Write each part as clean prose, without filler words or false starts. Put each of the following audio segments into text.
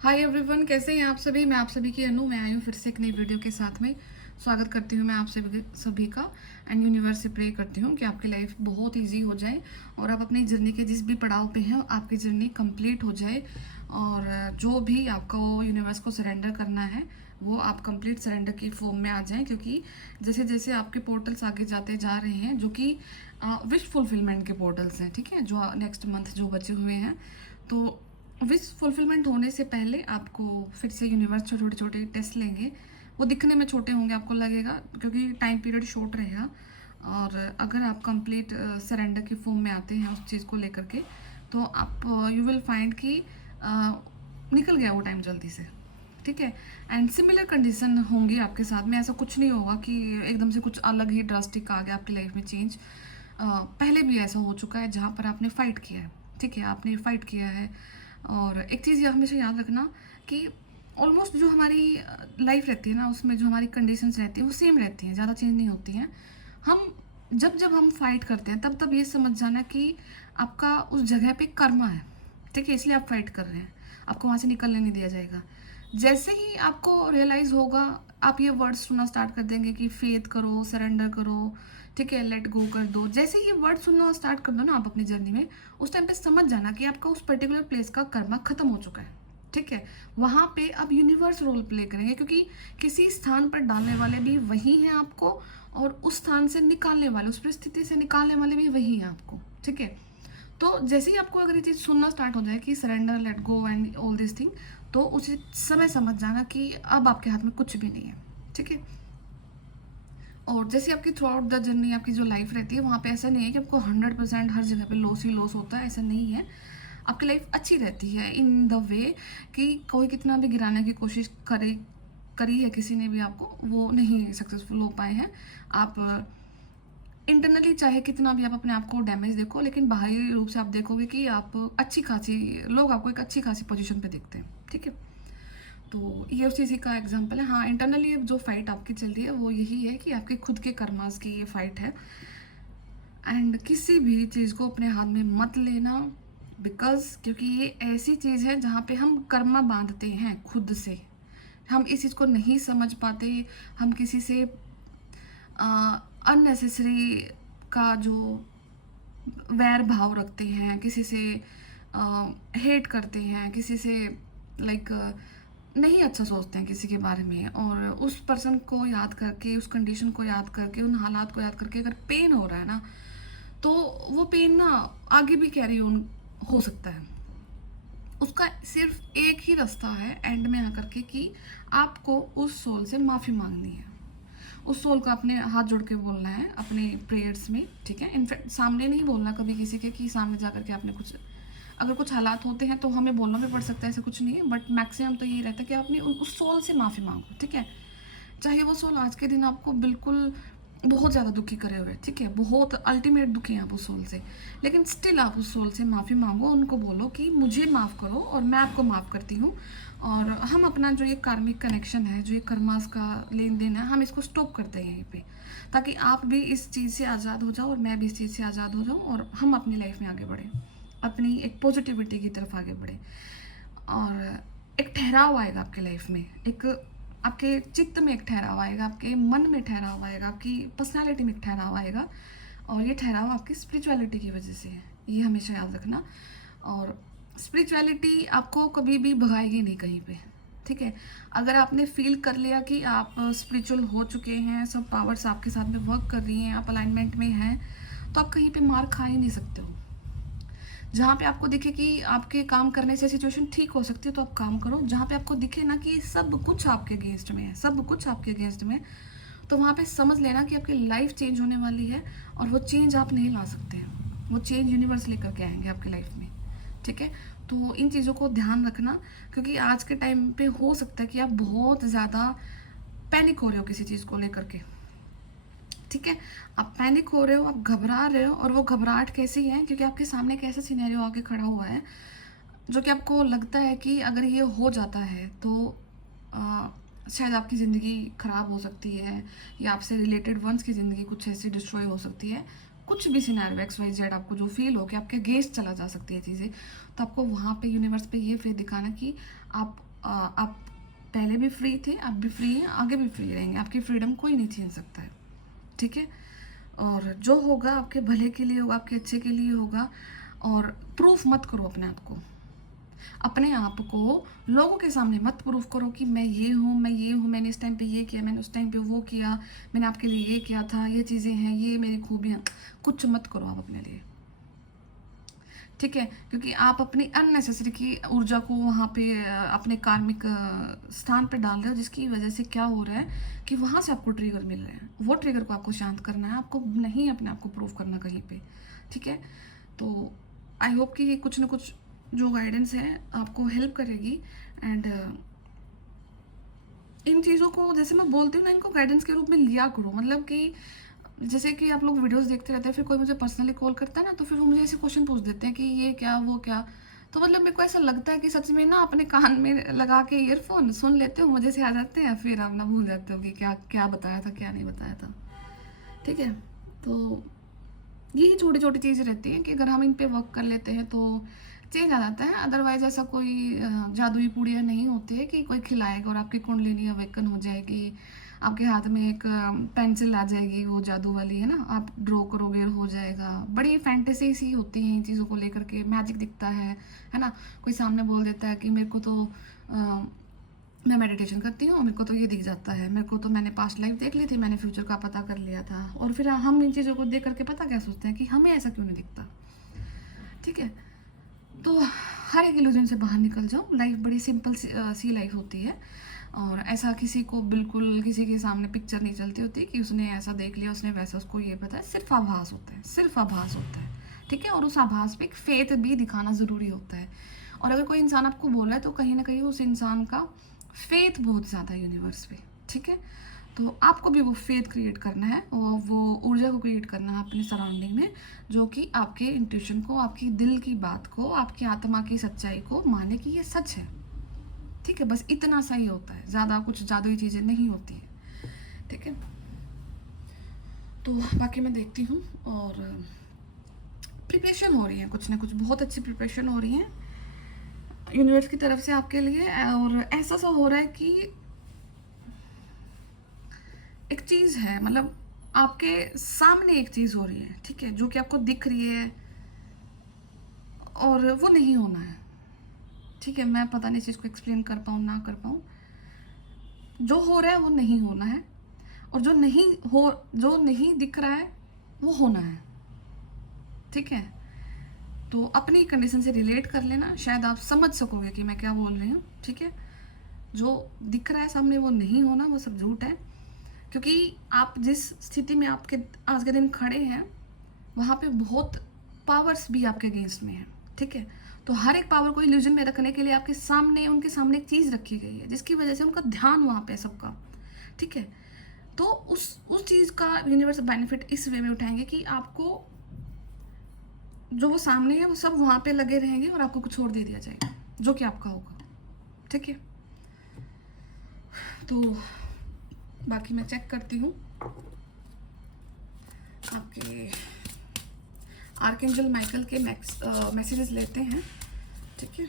Hi everyone, कैसे हैं आप सभी। मैं आप सभी की अनु। मैं आई हूँ फिर से एक नई वीडियो के साथ में। स्वागत करती हूँ मैं आप सभी का। एंड यूनिवर्स से प्रे करती हूँ कि आपकी लाइफ बहुत इजी हो जाए और आप अपनी जर्नी के जिस भी पड़ाव पे हैं आपकी जर्नी कंप्लीट हो जाए। और जो भी आपको यूनिवर्स को सरेंडर करना है वो आप कंप्लीट सरेंडर की फॉर्म में आ जाएं, क्योंकि जैसे जैसे आपके पोर्टल्स आगे जाते जा रहे हैं, जो कि विश फुलफिलमेंट के पोर्टल्स हैं, ठीक है, जो नेक्स्ट मंथ जो बचे हुए हैं, तो विश फुलफिलमेंट होने से पहले आपको फिर से यूनिवर्स से छोटे छोटे टेस्ट लेंगे। वो दिखने में छोटे होंगे, आपको लगेगा, क्योंकि टाइम पीरियड शॉर्ट रहेगा। और अगर आप कंप्लीट सरेंडर की फॉर्म में आते हैं उस चीज़ को लेकर के, तो आप यू विल फाइंड कि निकल गया वो टाइम जल्दी से, ठीक है। एंड सिमिलर कंडीशन होंगी आपके साथ में। ऐसा कुछ नहीं होगा कि एकदम से कुछ अलग ही ड्रास्टिक आ गया आपकी लाइफ में चेंज। पहले भी ऐसा हो चुका है जहाँ पर आपने फ़ाइट किया है, ठीक है, आपने फ़ाइट किया है। और एक चीज़ ये हमेशा याद रखना कि ऑलमोस्ट जो हमारी लाइफ रहती है ना, उसमें जो हमारी कंडीशंस रहती हैं वो सेम रहती हैं, ज़्यादा चेंज नहीं होती हैं। हम जब जब हम फाइट करते हैं तब तब ये समझ जाना कि आपका उस जगह पे कर्मा है, ठीक है, इसलिए आप फाइट कर रहे हैं। आपको वहाँ से निकलने नहीं दिया जाएगा। जैसे ही आपको रियलाइज़ होगा, आप ये वर्ड्स सुनना स्टार्ट कर देंगे कि फेथ करो, सरेंडर करो, ठीक है, लेट गो कर दो। जैसे ही ये वर्ड सुनना स्टार्ट कर दो ना आप अपनी जर्नी में, उस टाइम पे समझ जाना कि आपका उस पर्टिकुलर प्लेस का कर्मा खत्म हो चुका है, ठीक है। वहाँ पे अब यूनिवर्स रोल प्ले करेंगे, क्योंकि किसी स्थान पर डालने वाले भी वही हैं आपको, और उस स्थान से निकालने वाले, उस परिस्थिति से निकालने वाले भी वही हैं आपको, ठीक है। तो जैसे ही आपको अगर ये चीज़ सुनना स्टार्ट हो जाए कि surrender, let go and all this thing, तो उसी समय समझ जाना कि अब आपके हाथ में कुछ भी नहीं है, ठीक है। और जैसे आपकी थ्रू आउट द जर्नी आपकी जो लाइफ रहती है, वहाँ पे ऐसा नहीं है कि आपको 100% हर जगह पे लॉस ही लॉस होता है, ऐसा नहीं है। आपकी लाइफ अच्छी रहती है इन द वे कि कोई कितना भी गिराने की कोशिश करी है किसी ने भी आपको, वो नहीं सक्सेसफुल हो पाए हैं। आप इंटरनली चाहे कितना भी आप अपने आप को डैमेज देखो, लेकिन बाहरी रूप से आप देखोगे कि आप अच्छी खासी, लोग आपको एक अच्छी खासी पोजीशन पे देखते हैं, ठीक है। तो ये उस चीज़ का एग्जांपल है। हाँ, इंटरनली जो फाइट आपकी चल रही है वो यही है कि आपके खुद के कर्मास की ये फाइट है। एंड किसी भी चीज़ को अपने हाथ में मत लेना, बिकॉज क्योंकि ये ऐसी चीज़ है जहाँ पे हम कर्मा बांधते हैं खुद से। हम इस चीज़ को नहीं समझ पाते। हम किसी से अननेसेसरी का जो वैर भाव रखते हैं, किसी से हेट करते हैं, किसी से लाइक नहीं अच्छा सोचते हैं किसी के बारे में, और उस पर्सन को याद करके, उस कंडीशन को याद करके, उन हालात को याद करके अगर पेन हो रहा है ना, तो वो पेन ना आगे भी कैरी ऑन हो सकता है। उसका सिर्फ एक ही रास्ता है एंड में आकर के कि आपको उस सोल से माफ़ी मांगनी है। उस सोल को अपने हाथ जोड़ के बोलना है अपने प्रेयर्स में, ठीक है। इनफैक्ट सामने नहीं बोलना कभी किसी के कि सामने जा करके आपने कुछ, अगर कुछ हालात होते हैं तो हमें बोलना भी पड़ सकता है, ऐसा कुछ नहीं है, बट मैक्सिमम तो ये रहता है कि आप अपनी उस सोल से माफ़ी मांगो, ठीक है। चाहे वो सोल आज के दिन आपको बिल्कुल बहुत ज़्यादा दुखी करे हुए, ठीक है, बहुत अल्टीमेट दुखी हैं आप उस सोल से, लेकिन स्टिल आप उस सोल से माफ़ी मांगो। उनको बोलो कि मुझे माफ़ करो और मैं आपको माफ़ करती हूँ, और हम अपना जो ये कार्मिक कनेक्शन है, जो ये कर्मास का लेन देन है, हम इसको स्टॉप करते हैं यहीं पे, ताकि आप भी इस चीज़ से आज़ाद हो जाओ और मैं भी इस चीज़ से आज़ाद हो जाऊँ, और हम अपनी लाइफ में आगे बढ़ें, अपनी एक पॉजिटिविटी की तरफ आगे बढ़ें। और एक ठहराव आएगा आपके लाइफ में, एक आपके चित्त में एक ठहराव आएगा, आपके मन में ठहराव आएगा, आपकी पर्सनालिटी में एक ठहराव आएगा, और ये ठहराव आपकी स्पिरिचुअलिटी की वजह से है, ये हमेशा याद रखना। और स्पिरिचुअलिटी आपको कभी भी भगाएगी नहीं कहीं पे, ठीक है। अगर आपने फील कर लिया कि आप स्पिरिचुअल हो चुके हैं, सब पावर्स आपके साथ में वर्क कर रही हैं, आप अलाइनमेंट में हैं, तो आप कहीं पे मार खा ही नहीं सकते हो। जहाँ पे आपको दिखे कि आपके काम करने से सिचुएशन ठीक हो सकती है तो आप काम करो। जहाँ पे आपको दिखे ना कि सब कुछ आपके अगेंस्ट में है, सब कुछ आपके अगेंस्ट में, तो वहाँ पे समझ लेना कि आपकी लाइफ चेंज होने वाली है, और वो चेंज आप नहीं ला सकते हैं, वो चेंज यूनिवर्स लेकर के आएंगे आपकी लाइफ में, ठीक है। तो इन चीज़ों को ध्यान रखना, क्योंकि आज के टाइम पे हो सकता है कि आप बहुत ज़्यादा पैनिक हो रहे हो किसी चीज़ को लेकर के, ठीक है। आप पैनिक हो रहे हो, आप घबरा रहे हो, और वो घबराहट कैसी है, क्योंकि आपके सामने एक ऐसा सिनेरियो आके खड़ा हुआ है जो कि आपको लगता है कि अगर ये हो जाता है तो शायद आपकी ज़िंदगी ख़राब हो सकती है, या आपसे रिलेटेड वंस की ज़िंदगी कुछ ऐसी डिस्ट्रॉय हो सकती है। कुछ भी सिनेरियो एक्स वाई जेड आपको जो फील हो कि आपके अगेंस्ट चला जा सकती है चीज़ें, तो आपको वहाँ पे यूनिवर्स पे ये फेथ दिखाना कि आप आप पहले भी फ्री थे, अब भी फ्री हैं, आगे भी फ्री रहेंगे। आपकी फ्रीडम कोई नहीं छीन सकता है, ठीक है। और जो होगा आपके भले के लिए होगा, आपके अच्छे के लिए होगा। और प्रूफ मत करो अपने आप को लोगों के सामने मत प्रूफ करो कि मैं ये हूँ, मैं ये हूँ, मैंने इस टाइम पे ये किया, मैंने उस टाइम पे वो किया, मैंने आपके लिए ये किया था, ये चीज़ें हैं, ये मेरी खूबियाँ। कुछ मत करो आप अपने लिए, ठीक है। क्योंकि आप अपनी अननेसेसरी की ऊर्जा को वहाँ पे अपने कार्मिक स्थान पे डाल रहे हो, जिसकी वजह से क्या हो रहा है कि वहाँ से आपको ट्रिगर मिल रहे हैं। वो ट्रिगर को आपको शांत करना है, आपको नहीं अपने आप को प्रूव करना कहीं पे, ठीक है। तो आई होप कि ये कुछ ना कुछ जो गाइडेंस है आपको हेल्प करेगी। एंड इन चीज़ों को जैसे मैं बोलती हूँ ना, इनको गाइडेंस के रूप में लिया करो। मतलब कि जैसे कि आप लोग वीडियोस देखते रहते हैं, फिर कोई मुझे पर्सनली कॉल करता है ना, तो फिर वो मुझे ऐसे क्वेश्चन पूछ देते हैं कि ये क्या, वो क्या। तो मतलब मेरे को ऐसा लगता है कि सच में ना अपने कान में लगा के ईयरफोन सुन लेते हो, मजे से आ जाते हैं, फिर आप ना भूल जाते हो कि क्या क्या बताया था, क्या नहीं बताया था, ठीक है। तो यही छोटी छोटी चीज़ें रहती हैं कि अगर हम इन पे वर्क कर लेते हैं तो चेंज आ जाता है। अदरवाइज ऐसा कोई जादुई पूड़ियाँ नहीं होती है कि कोई खिलाएगा और आपकी कुंडलिनी अवेकन हो जाएगी, आपके हाथ में एक पेंसिल आ जाएगी, वो जादू वाली है ना, आप ड्रॉ करोगे और हो जाएगा। बड़ी फैंटेसी सी होती हैं इन चीज़ों को लेकर के, मैजिक दिखता है ना। कोई सामने बोल देता है कि मेरे को तो मैं मेडिटेशन करती हूँ, मेरे को तो ये दिख जाता है, मेरे को तो मैंने पास्ट लाइफ देख ली थी, मैंने फ्यूचर का पता कर लिया था। और फिर हम इन चीज़ों को देख करके पता क्या सोचते हैं कि हमें ऐसा क्यों नहीं दिखता, ठीक है। तो हर एक इल्यूजन से बाहर निकल जाओ। लाइफ बड़ी सिंपल सी लाइफ होती है। और ऐसा किसी को बिल्कुल किसी के सामने पिक्चर नहीं चलती होती कि उसने ऐसा देख लिया, उसने वैसा, उसको ये पता है। सिर्फ आभास होता है, सिर्फ आभास होता है, ठीक है। और उस आभास पे एक फेथ भी दिखाना ज़रूरी होता है। और अगर कोई इंसान आपको बोला है तो कहीं ना कहीं उस इंसान का फेथ बहुत ज़्यादा है यूनिवर्स पे, ठीक है। तो आपको भी वो फेथ क्रिएट करना है और वो ऊर्जा को क्रिएट करना है अपनी सराउंडिंग में, जो कि आपके इंट्यूशन को, आपकी दिल की बात को, आपकी आत्मा की सच्चाई को माने कि ये सच है, ठीक है। बस इतना सा ही होता है, ज़्यादा कुछ जादुई चीज़ें नहीं होती है, ठीक है। तो बाकी मैं देखती हूँ। और प्रिपरेशन हो रही है, कुछ ना कुछ बहुत अच्छी प्रिपरेशन हो रही है यूनिवर्स की तरफ से आपके लिए। और ऐसा सा हो रहा है कि एक चीज़ है, मतलब आपके सामने एक चीज़ हो रही है, ठीक है, जो कि आपको दिख रही है और वो नहीं होना है, ठीक है। मैं पता नहीं इस चीज़ को एक्सप्लेन कर पाऊँ ना कर पाऊँ। जो हो रहा है वो नहीं होना है, और जो नहीं दिख रहा है वो होना है, ठीक है। तो अपनी कंडीशन से रिलेट कर लेना, शायद आप समझ सकोगे कि मैं क्या बोल रही हूँ, ठीक है। जो दिख रहा है सामने वो नहीं होना, वो सब झूठ है। क्योंकि आप जिस स्थिति में आपके आज के दिन खड़े हैं, वहाँ पे बहुत पावर्स भी आपके अगेंस्ट में है, ठीक है। तो हर एक पावर को इल्यूजन में रखने के लिए आपके सामने, उनके सामने एक चीज़ रखी गई है, जिसकी वजह से उनका ध्यान वहाँ पे है सबका, ठीक है। तो उस चीज़ का यूनिवर्स बेनिफिट इस वे में उठाएंगे कि आपको जो वो सामने है वो सब वहाँ पे लगे रहेंगे और आपको कुछ और दे दिया जाएगा जो कि आपका होगा, ठीक है। तो बाकी मैं चेक करती हूँ आपके आर्कएंजल माइकल के मैसेजेस लेते हैं, ठीक है।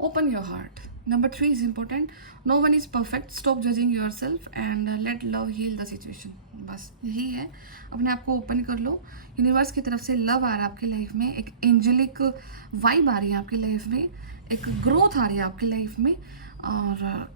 Open your heart. Number 3 is important. No one is perfect, stop judging yourself and let love heal the situation. बस यही है, अपने आप को ओपन कर लो। यूनिवर्स की तरफ से लव आ रहा है आपकी लाइफ में, एक एंजेलिक वाइब आ रही है आपकी लाइफ में, एक ग्रोथ आ रही है आपकी लाइफ में। और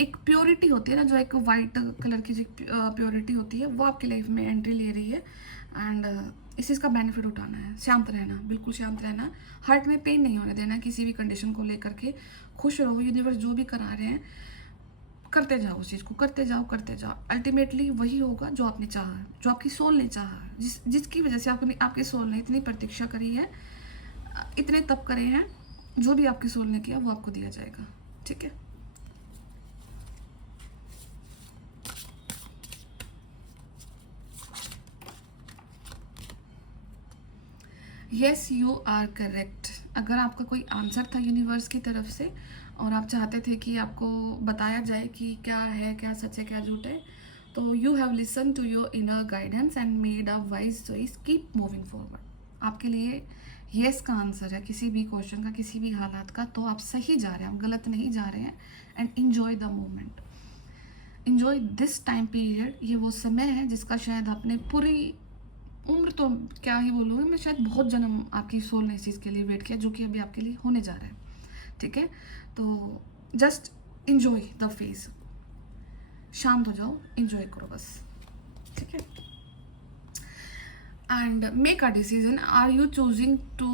एक प्योरिटी होती है ना, जो एक वाइट कलर की जो प्योरिटी होती है, वो आपकी लाइफ में एंट्री ले रही है। एंड इस चीज़ का बेनिफिट उठाना है, शांत रहना, बिल्कुल शांत रहना, हार्ट में पेन नहीं होने देना किसी भी कंडीशन को लेकर के। खुश रहो, यूनिवर्स जो भी करा रहे हैं करते जाओ, उस चीज़ को करते जाओ करते जाओ। अल्टीमेटली वही होगा जो आपने चाहा है, जो आपकी सोल ने चाहा है, जिसकी वजह से आपकी सोल ने इतनी प्रतीक्षा करी है, इतने तप करे हैं। जो भी आपकी सोल ने किया वो आपको दिया जाएगा, ठीक है। Yes you are correct. अगर आपका कोई आंसर था यूनिवर्स की तरफ से और आप चाहते थे कि आपको बताया जाए कि क्या है, क्या सच है, क्या झूठ है, तो you have listen to your inner guidance and made a wise choice, keep moving forward. आपके लिए येस का आंसर है किसी भी क्वेश्चन का, किसी भी हालात का। तो आप सही जा रहे हैं, आप गलत नहीं जा रहे हैं। And enjoy the moment, enjoy this time period. ये वो समय है जिसका शायद आपने पूरी उम्र, तो क्या ही बोलूँगी मैं, शायद बहुत जन्म आपकी सोल ने इस चीज़ के लिए वेट किया, जो कि अभी आपके लिए होने जा रहा है। ठीक है, तो जस्ट इन्जॉय द फेज, शांत हो जाओ, इन्जॉय करो बस। ठीक है, and make a decision, are you choosing to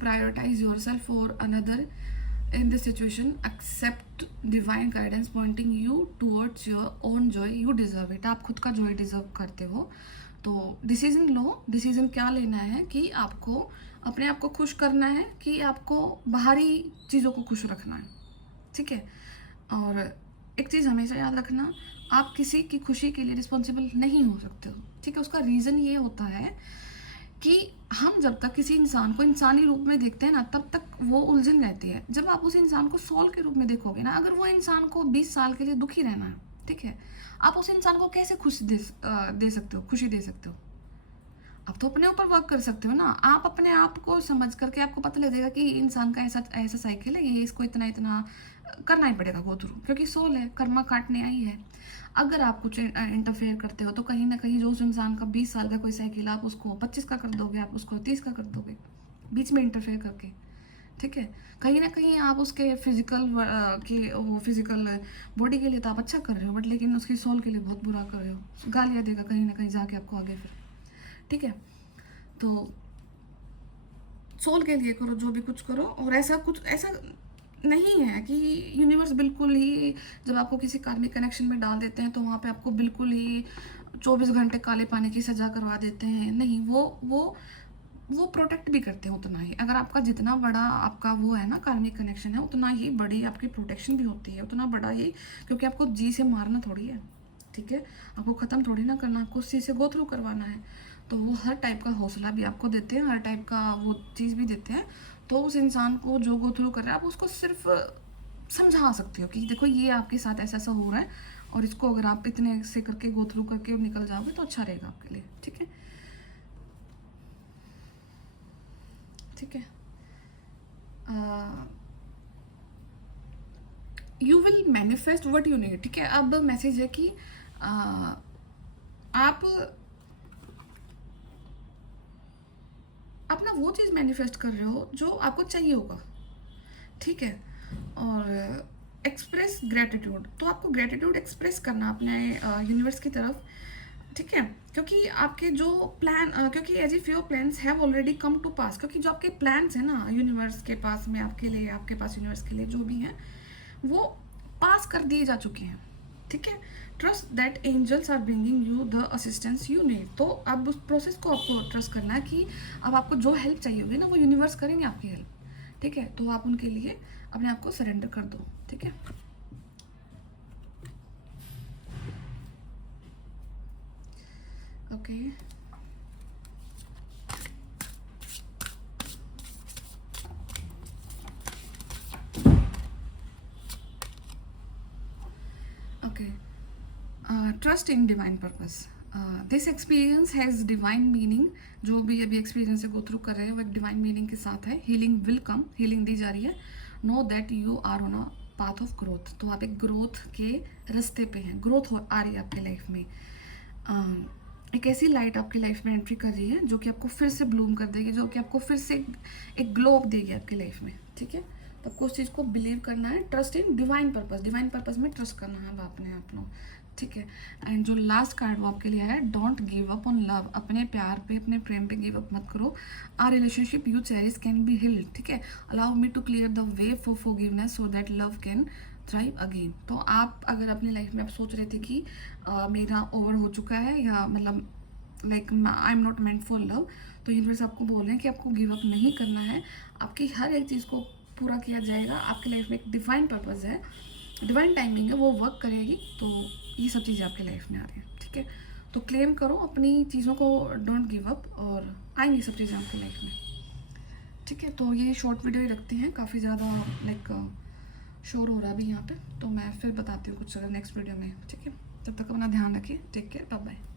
prioritise yourself or another in this situation, accept divine guidance pointing you towards your own joy, you deserve it। आप खुद का joy deserve करते हो। तो डिसीजन लो। Decision क्या लेना है कि आपको अपने आप को खुश करना है कि आपको बाहरी चीज़ों को खुश रखना है। ठीक है, और एक चीज़ हमेशा याद रखना, आप किसी की खुशी के लिए रिस्पॉन्सिबल नहीं हो सकते हो। ठीक है, उसका रीज़न ये होता है कि हम जब तक किसी इंसान को इंसानी रूप में देखते हैं ना, तब तक वो उलझन रहती है। जब आप उस इंसान को सोल के रूप में देखोगे ना, अगर वो इंसान को 20 साल के लिए दुखी रहना है, ठीक है, आप उस इंसान को कैसे दे सकते हो, खुशी दे सकते हो? आप तो अपने ऊपर वर्क कर सकते हो ना। आप अपने आप को समझ करके आपको पता लगेगा कि इंसान का ऐसा ऐसा साइकिल है, ये इसको इतना इतना करना ही पड़ेगा गो थ्रू, क्योंकि सोल है, कर्मा काटने आई है। अगर आप कुछ इंटरफेयर करते हो तो कहीं ना कहीं जो उस इंसान का 20 साल का कोई साइकिल, आप उसको 25 का कर दोगे, आप उसको 30 का कर दोगे, बीच में इंटरफेयर करके। ठीक है, कहीं ना कहीं आप उसके फिजिकल बॉडी के लिए तो आप अच्छा कर रहे हो, बट लेकिन उसकी सोल के लिए बहुत बुरा कर रहे हो। गालियाँ देगा कहीं ना कहीं जाके आपको आगे फिर। ठीक है, तो सोल के लिए करो जो भी कुछ करो। और ऐसा नहीं है कि यूनिवर्स बिल्कुल ही, जब आपको किसी कार्मिक कनेक्शन में डाल देते हैं तो वहाँ पे आपको बिल्कुल ही 24 घंटे काले पानी की सज़ा करवा देते हैं। नहीं, वो प्रोटेक्ट भी करते हैं उतना ही। अगर आपका जितना बड़ा आपका वो है ना कार्मिक कनेक्शन है, उतना ही बड़ी आपकी प्रोटेक्शन भी होती है, उतना बड़ा ही, क्योंकि आपको जी से मारना थोड़ी है। ठीक है, आपको ख़त्म थोड़ी ना करना, आपको उसी से गो थ्रू करवाना है। तो वो हर टाइप का हौसला भी आपको देते हैं, हर टाइप का वो चीज़ भी देते हैं। तो उस इंसान को जो गो थ्रू कर रहा है, आप उसको सिर्फ समझा सकते हो कि देखो ये आपके साथ ऐसा ऐसा हो रहा है, और इसको अगर आप इतने से करके गो थ्रू करके निकल जाओगे तो अच्छा रहेगा आपके लिए। ठीक है, ठीक है, you will manifest what you need. ठीक है, अब मैसेज है कि आप अपना वो चीज़ मैनिफेस्ट कर रहे हो जो आपको चाहिए होगा। ठीक है, और एक्सप्रेस ग्रेटिट्यूड, तो आपको ग्रेटिट्यूड एक्सप्रेस करना अपने यूनिवर्स की तरफ। ठीक है, क्योंकि आपके जो प्लान, क्योंकि as if your plans have already come to pass, क्योंकि जो आपके प्लान्स हैं ना यूनिवर्स के पास में आपके लिए, आपके पास यूनिवर्स के लिए जो भी हैं, वो पास कर दिए जा चुके हैं। ठीक है, trust that angels are bringing you the assistance you need. तो अब उस प्रोसेस को आपको ट्रस्ट करना है कि अब आपको जो हेल्प चाहिए होगी ना, वो यूनिवर्स करेंगे आपकी हेल्प। ठीक है, तो आप उनके लिए अपने आप को सरेंडर कर दो। ठीक है, okay, okay, trust in divine purpose, this experience has divine meaning. जो भी अभी एक्सपीरियंस से गो थ्रू कर रहे हैं वो एक डिवाइन मीनिंग के साथ है। हीलिंग विल कम, हीलिंग दी जा रही है। Know that you are on a path of growth, तो आप एक ग्रोथ के रास्ते पे हैं, ग्रोथ हो आ रही है आपकी लाइफ में। एक ऐसी लाइट आपकी लाइफ में एंट्री कर रही है जो कि आपको फिर से ब्लूम कर देगी, जो कि आपको फिर से एक ग्लो अप देगी आपकी लाइफ में। ठीक है, तो आपको उस चीज़ को बिलीव करना है। Trust in divine purpose, divine purpose में ट्रस्ट करना है अब आपने अपना। ठीक है, एंड जो लास्ट कार्ड वो आपके लिए है, don't give up on love, अपने प्यार पे, अपने प्रेम पे गिव अप मत करो। Our relationship you cherish can be healed. ठीक है, allow me to clear the way for forgiveness so that love can thrive again. तो आप अगर अपनी लाइफ में आप सोच रहे थे कि मेरा ओवर हो चुका है, या मतलब like I am not meant for love, तो यूनिवर्स आपको बोल रहे हैं कि आपको गिव अप नहीं करना है। आपकी हर एक चीज़ को पूरा किया जाएगा। आपकी लाइफ में एक डिवाइन पर्पज़ है, डिवाइन टाइमिंग है, वो वर्क करेगी। तो ये सब चीज़ें आपकी लाइफ में आ रही हैं। ठीक है, तो क्लेम करो अपनी चीज़ों को, डोंट गिव अप, और आएंगी सब चीज़ें आपकी लाइफ में। ठीक है, तो ये शॉर्ट वीडियो ही रखते हैं, काफ़ी ज़्यादा लाइक शोर हो रहा है अभी यहाँ पे, तो मैं फिर बताती हूँ कुछ नेक्स्ट वीडियो में। ठीक है। तब तक अपना ध्यान रखिए। Take care, bye bye.